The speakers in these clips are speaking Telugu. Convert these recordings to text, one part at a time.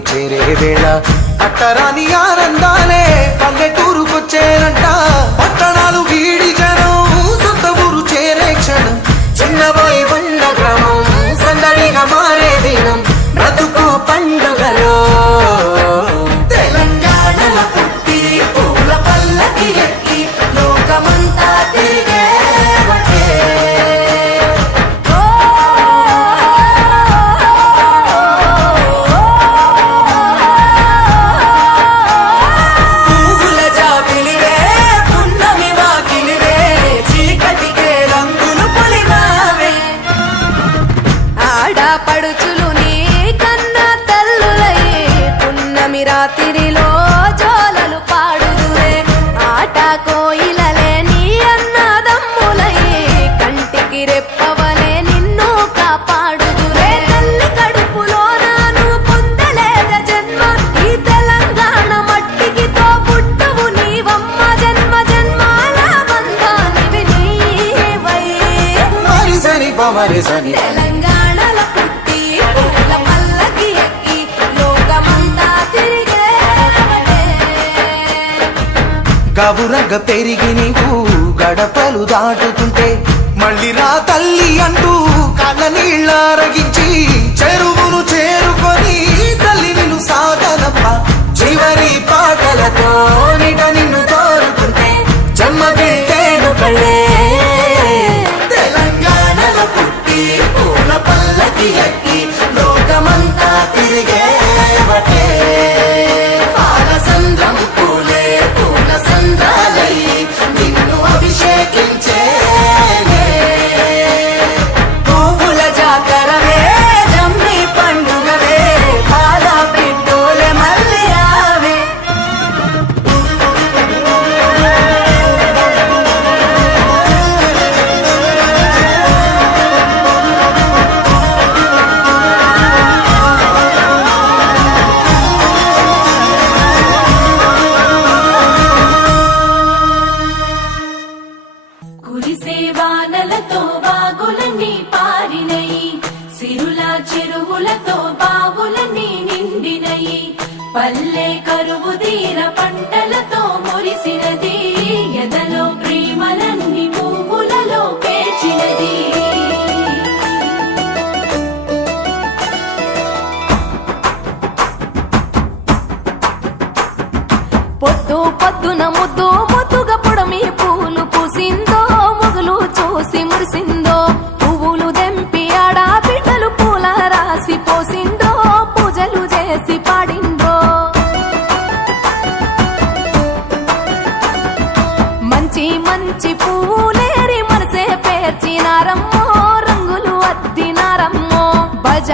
చేరే వేళ. అట్టరాని ఆనందాలే పల్లె వారసని తెలంగాణలో పెరిగి నీవు గడపలు దాటుతుంటే మళ్ళీ రా తల్లి అంటూ కళ్ళ నీళ్ళారగించి చెరువును చేరుకొని తల్లి నిన్ను సాగనప్ప చివరి పాటలతో నిట నిన్ను కోరుకుంటే జన్మ పెట్టేను కళ్ళే be. பல்லே கரு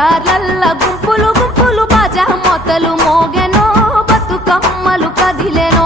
బజార్లల్ల గుంపులు గుంపులు బజా మొతలు మోగెనో బతుకమ్మలు కదిలెనో.